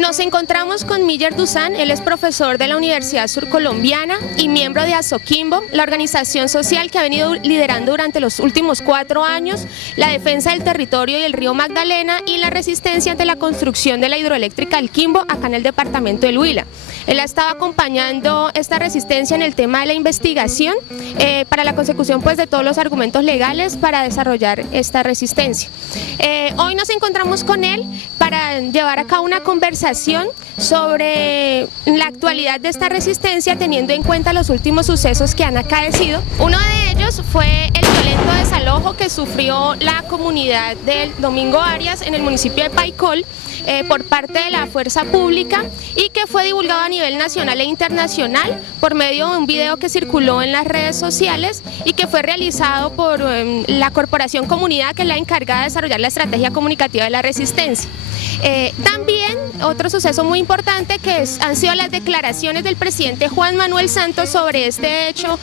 Nos encontramos con Miller Dusan, él es profesor de la Universidad Surcolombiana y miembro de Asoquimbo, la organización social que ha venido liderando durante los últimos 4 años la defensa del territorio y el río Magdalena y la resistencia ante la construcción de la hidroeléctrica del Quimbo acá en el departamento del Huila. Él ha estado acompañando esta resistencia en el tema de la investigación para la consecución pues, de todos los argumentos legales para desarrollar esta resistencia. Hoy nos encontramos con él para llevar a cabo una conversación sobre la actualidad de esta resistencia teniendo en cuenta los últimos sucesos que han acaecido. Uno de ellos fue el violento desalojo que sufrió la comunidad del Domingo Arias en el municipio de Paicol por parte de la fuerza pública y que fue divulgado a nivel nacional e internacional por medio de un video que circuló en las redes sociales y que fue realizado por la Corporación Comunidad, que es la encargada de desarrollar la estrategia comunicativa de la resistencia. También otro suceso muy importante han sido las declaraciones del presidente Juan Manuel Santos sobre este hecho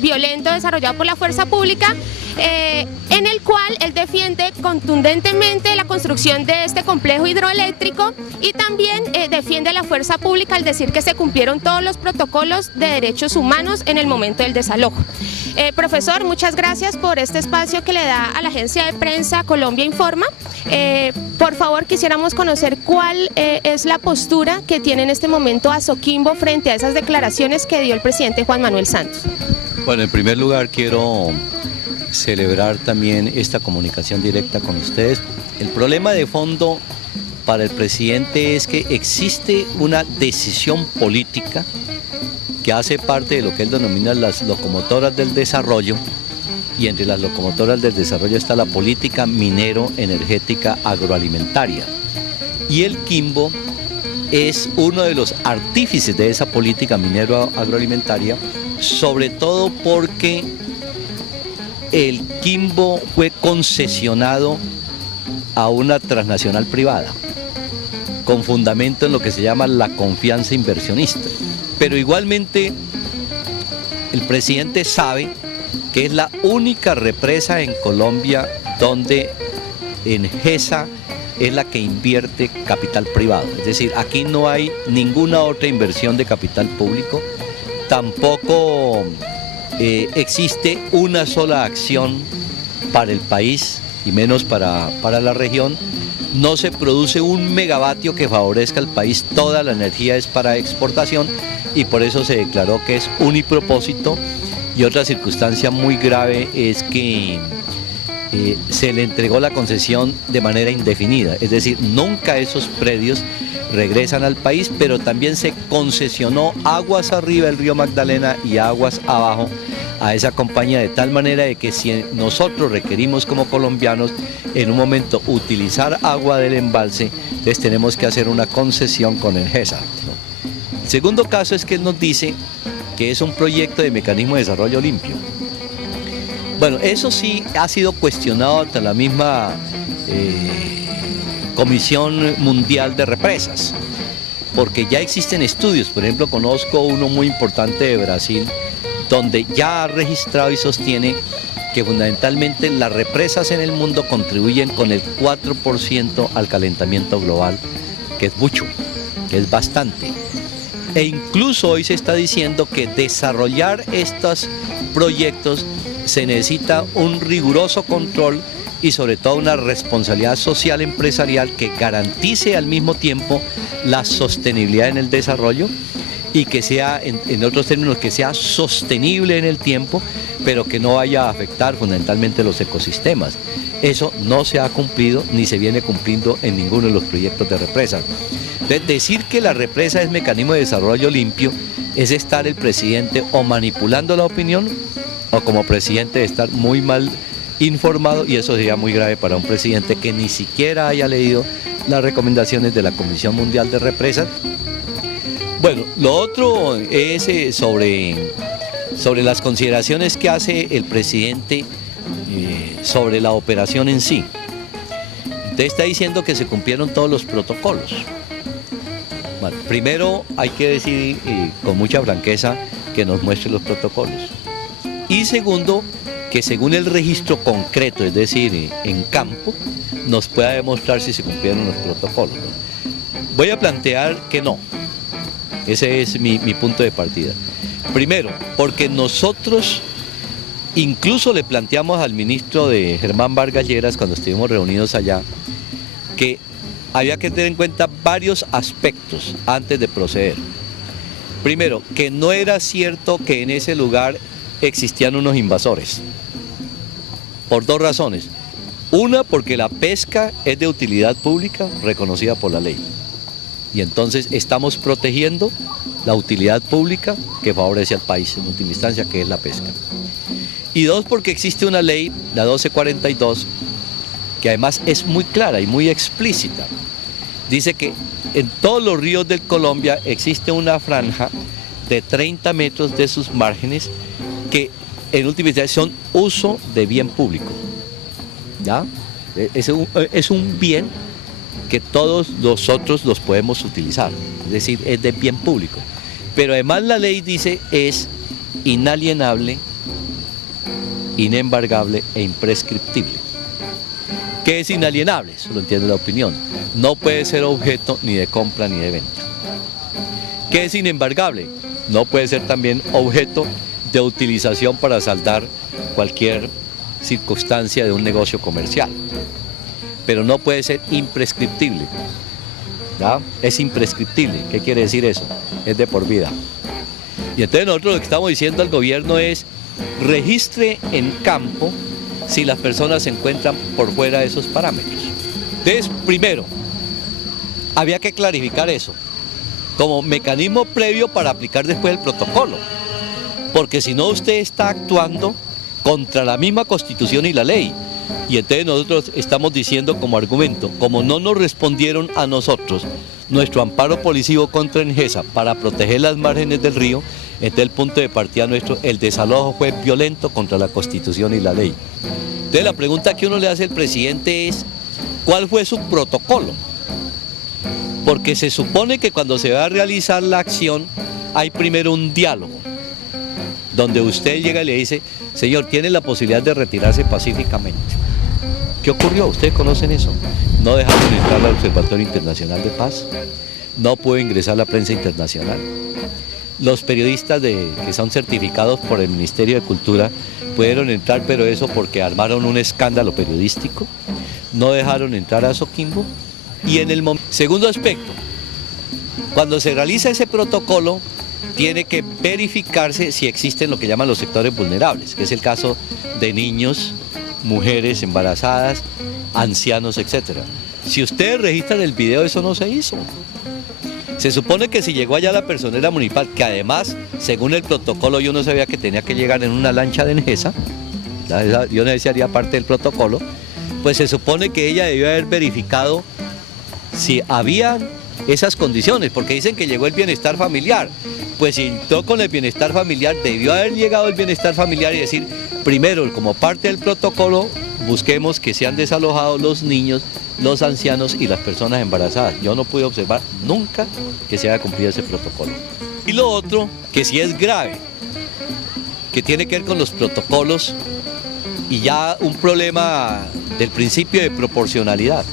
violento desarrollado por la fuerza pública, en el cual él defiende contundentemente la construcción de este complejo hidroeléctrico y también defiende a la fuerza pública al decir que se cumplieron todos los protocolos de derechos humanos en el momento del desalojo. Profesor, muchas gracias por este espacio que le da a la agencia de prensa Colombia Informa. Por favor, quisiéramos conocer cuál es la postura que tiene en este momento Asoquimbo frente a esas declaraciones que dio el presidente Juan Manuel Santos. Bueno, en primer lugar quiero celebrar también esta comunicación directa con ustedes. El problema de fondo para el presidente es que existe una decisión política que hace parte de lo que él denomina las locomotoras del desarrollo, y entre las locomotoras del desarrollo está la política minero-energética agroalimentaria. Y el Quimbo es uno de los artífices de esa política minero-agroalimentaria, sobre todo porque el Quimbo fue concesionado a una transnacional privada, con fundamento en lo que se llama la confianza inversionista. Pero igualmente el presidente sabe que es la única represa en Colombia donde Engesa es la que invierte capital privado. Es decir, aquí no hay ninguna otra inversión de capital público, tampoco existe una sola acción para el país y menos para la región. No se produce un megavatio que favorezca al país, toda la energía es para exportación y por eso se declaró que es unipropósito. Y otra circunstancia muy grave es que se le entregó la concesión de manera indefinida, es decir, nunca esos predios regresan al país, pero también se concesionó aguas arriba del río Magdalena y aguas abajo a esa compañía, de tal manera de que si nosotros requerimos como colombianos en un momento utilizar agua del embalse, entonces tenemos que hacer una concesión con Engesa. El segundo caso es que él nos dice que es un proyecto de mecanismo de desarrollo limpio. Bueno, eso sí ha sido cuestionado ante la misma Comisión Mundial de Represas, porque ya existen estudios. Por ejemplo, conozco uno muy importante de Brasil, donde ya ha registrado y sostiene que fundamentalmente las represas en el mundo contribuyen con el 4% al calentamiento global, que es mucho, que es bastante. E incluso hoy se está diciendo que desarrollar estos proyectos se necesita un riguroso control y sobre todo una responsabilidad social empresarial que garantice al mismo tiempo la sostenibilidad en el desarrollo y que sea, en otros términos, que sea sostenible en el tiempo, pero que no vaya a afectar fundamentalmente los ecosistemas. Eso no se ha cumplido ni se viene cumpliendo en ninguno de los proyectos de represas. Entonces, decir que la represa es mecanismo de desarrollo limpio es estar el presidente o manipulando la opinión o como presidente de estar muy mal informado, y eso sería muy grave para un presidente que ni siquiera haya leído las recomendaciones de la Comisión Mundial de Represas. Bueno, lo otro es sobre las consideraciones que hace el presidente sobre la operación en sí. Usted está diciendo que se cumplieron todos los protocolos. Bueno, primero hay que decir con mucha franqueza que nos muestre los protocolos. Y segundo, que según el registro concreto, es decir, en campo, nos pueda demostrar si se cumplieron los protocolos. Voy a plantear que no. Ese es mi punto de partida. Primero, porque nosotros incluso le planteamos al ministro de Germán Vargas Lleras, cuando estuvimos reunidos allá, que había que tener en cuenta varios aspectos antes de proceder. Primero, que no era cierto que en ese lugar existían unos invasores, por dos razones. Una, porque la pesca es de utilidad pública reconocida por la ley. Y entonces estamos protegiendo la utilidad pública que favorece al país, en última instancia, que es la pesca. Y dos, porque existe una ley, la 1242, que además es muy clara y muy explícita. Dice que en todos los ríos de Colombia existe una franja de 30 metros de sus márgenes que en última instancia son uso de bien público. ¿Ya? Es un bien que todos nosotros los podemos utilizar, es decir, es de bien público. Pero además la ley dice es inalienable, inembargable e imprescriptible. ¿Qué es inalienable? Eso lo entiende la opinión. No puede ser objeto ni de compra ni de venta. ¿Qué es inembargable? No puede ser también objeto de utilización para saldar cualquier circunstancia de un negocio comercial. Pero no puede ser imprescriptible. ¿Ya? Es imprescriptible. ¿Qué quiere decir eso? Es de por vida. Y entonces nosotros lo que estamos diciendo al gobierno es registre en campo si las personas se encuentran por fuera de esos parámetros. Entonces, primero, había que clarificar eso como mecanismo previo para aplicar después el protocolo, porque si no usted está actuando contra la misma Constitución y la ley. Y entonces nosotros estamos diciendo como argumento, como no nos respondieron a nosotros nuestro amparo policivo contra Engesa para proteger las márgenes del río, entonces el punto de partida nuestro, el desalojo fue violento contra la Constitución y la ley. Entonces la pregunta que uno le hace al presidente es, ¿cuál fue su protocolo? Porque se supone que cuando se va a realizar la acción hay primero un diálogo, donde usted llega y le dice, señor, tiene la posibilidad de retirarse pacíficamente. ¿Qué ocurrió? ¿Ustedes conocen eso? No dejaron entrar al Observatorio Internacional de Paz, no pudo ingresar la prensa internacional. Los periodistas que son certificados por el Ministerio de Cultura pudieron entrar, pero eso porque armaron un escándalo periodístico. No dejaron entrar a Soquimbo. Y en el segundo aspecto, cuando se realiza ese protocolo, tiene que verificarse si existen lo que llaman los sectores vulnerables, que es el caso de niños, mujeres embarazadas, ancianos, etc. Si ustedes registran el video, eso no se hizo. Se supone que si llegó allá la personera municipal, que además, según el protocolo, yo no sabía que tenía que llegar en una lancha de Engesa, yo no decía parte del protocolo, pues se supone que ella debió haber verificado si había esas condiciones, porque dicen que llegó el bienestar familiar. Pues si entró con el bienestar familiar, debió haber llegado el bienestar familiar y decir, primero, como parte del protocolo, busquemos que sean desalojados los niños, los ancianos y las personas embarazadas. Yo no pude observar nunca que se haya cumplido ese protocolo. Y lo otro, que sí es grave, que tiene que ver con los protocolos y ya un problema del principio de proporcionalidad,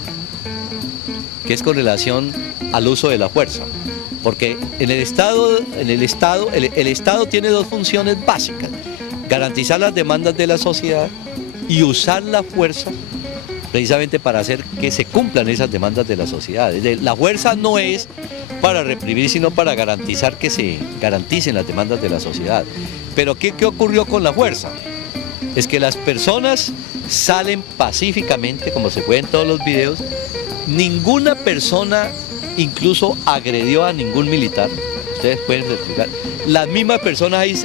que es con relación al uso de la fuerza. Porque el Estado tiene dos funciones básicas: garantizar las demandas de la sociedad y usar la fuerza precisamente para hacer que se cumplan esas demandas de la sociedad. La fuerza no es para reprimir, sino para garantizar que se garanticen las demandas de la sociedad. Pero ¿qué ocurrió con la fuerza? Es que las personas salen pacíficamente, como se ve en todos los videos. Ninguna persona incluso agredió a ningún militar. Ustedes pueden explicar. Las mismas personas ahí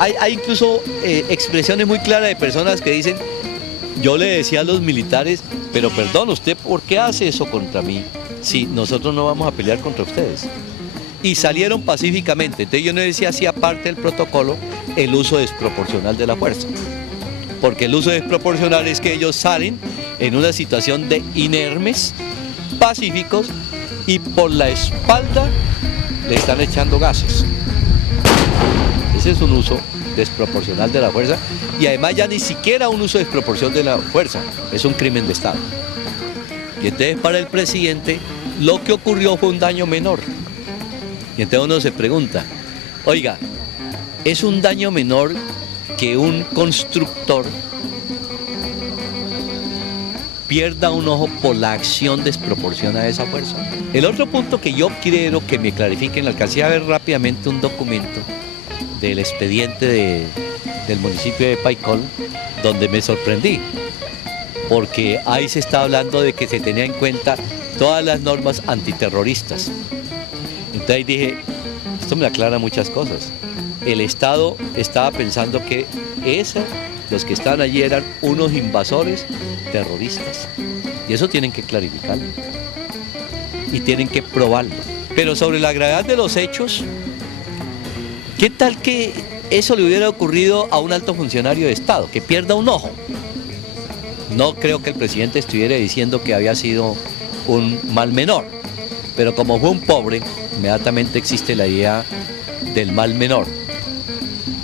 Hay incluso expresiones muy claras de personas que dicen, yo le decía a los militares, pero perdón, ¿usted por qué hace eso contra mí? Si nosotros no vamos a pelear contra ustedes. Y salieron pacíficamente. Entonces yo no decía si aparte del protocolo el uso desproporcional de la fuerza. Porque el uso desproporcional es que ellos salen en una situación de inermes, pacíficos, y por la espalda le están echando gases. Ese es un uso desproporcional de la fuerza, y además ya ni siquiera un uso desproporcional de la fuerza, es un crimen de Estado. Y entonces para el presidente lo que ocurrió fue un daño menor. Y entonces uno se pregunta, oiga, ¿es un daño menor que un constructor pierda un ojo por la acción desproporcionada de esa fuerza? El otro punto que yo quiero que me clarifiquen, alcancé a ver rápidamente un documento del expediente del municipio de Paicol, donde me sorprendí, porque ahí se está hablando de que se tenía en cuenta todas las normas antiterroristas. Entonces dije, esto me aclara muchas cosas. El Estado estaba pensando que los que estaban allí eran unos invasores terroristas. Y eso tienen que clarificarlo. Y tienen que probarlo. Pero sobre la gravedad de los hechos, ¿qué tal que eso le hubiera ocurrido a un alto funcionario de Estado, que pierda un ojo? No creo que el presidente estuviera diciendo que había sido un mal menor, pero como fue un pobre, inmediatamente existe la idea del mal menor.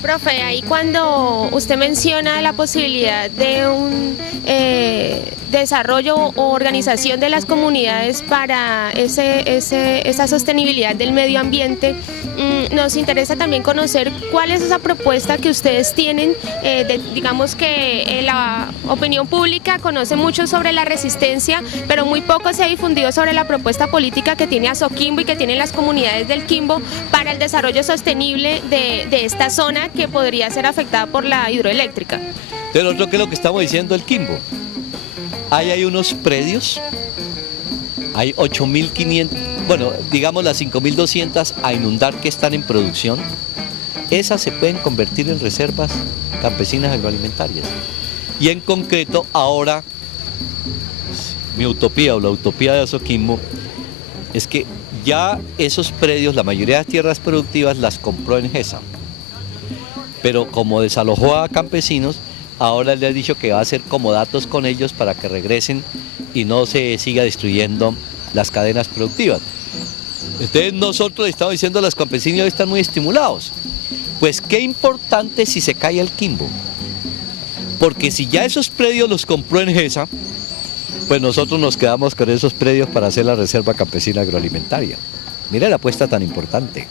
Profe, ahí cuando usted menciona la posibilidad de un desarrollo o organización de las comunidades para esa sostenibilidad del medio ambiente, nos interesa también conocer cuál es esa propuesta que ustedes tienen. Digamos que la opinión pública conoce mucho sobre la resistencia, pero muy poco se ha difundido sobre la propuesta política que tiene Azoquimbo y que tienen las comunidades del Quimbo para el desarrollo sostenible de esta zona que podría ser afectada por la hidroeléctrica. Entonces, otro que es lo que estamos diciendo el Quimbo. Ahí hay unos predios, hay 8.500, bueno, digamos las 5.200 a inundar que están en producción. Esas se pueden convertir en reservas campesinas agroalimentarias. Y en concreto, ahora, mi utopía o la utopía de Azoquimbo es que ya esos predios, la mayoría de las tierras productivas las compró en GESA. Pero como desalojó a campesinos, ahora le ha dicho que va a hacer comodatos con ellos para que regresen y no se siga destruyendo las cadenas productivas. Entonces nosotros le estamos diciendo a los campesinos que están muy estimulados. Pues qué importante si se cae el Quimbo. Porque si ya esos predios los compró en GESA, pues nosotros nos quedamos con esos predios para hacer la reserva campesina agroalimentaria. Mira la apuesta tan importante.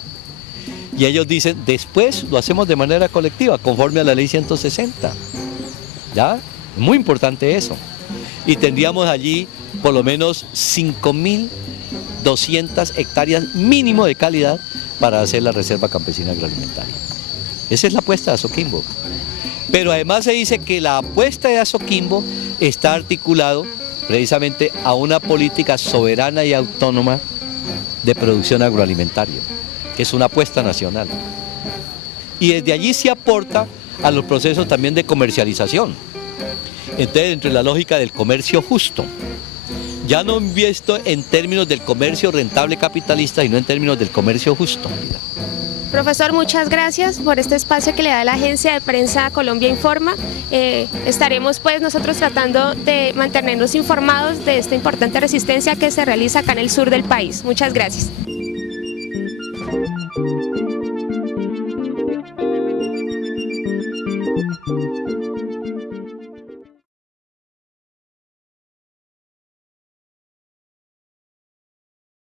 Y ellos dicen, después lo hacemos de manera colectiva, conforme a la ley 160. ¿Ya? Muy importante eso. Y tendríamos allí por lo menos 5.200 hectáreas mínimo de calidad para hacer la reserva campesina agroalimentaria. Esa es la apuesta de Azoquimbo. Pero además se dice que la apuesta de Azoquimbo está articulado precisamente a una política soberana y autónoma de producción agroalimentaria, que es una apuesta nacional. Y desde allí se aporta a los procesos también de comercialización. Entonces, dentro de la lógica del comercio justo, ya no invierto en términos del comercio rentable capitalista, sino en términos del comercio justo. Profesor, muchas gracias por este espacio que le da la agencia de prensa Colombia Informa. Estaremos pues nosotros tratando de mantenernos informados de esta importante resistencia que se realiza acá en el sur del país. Muchas gracias.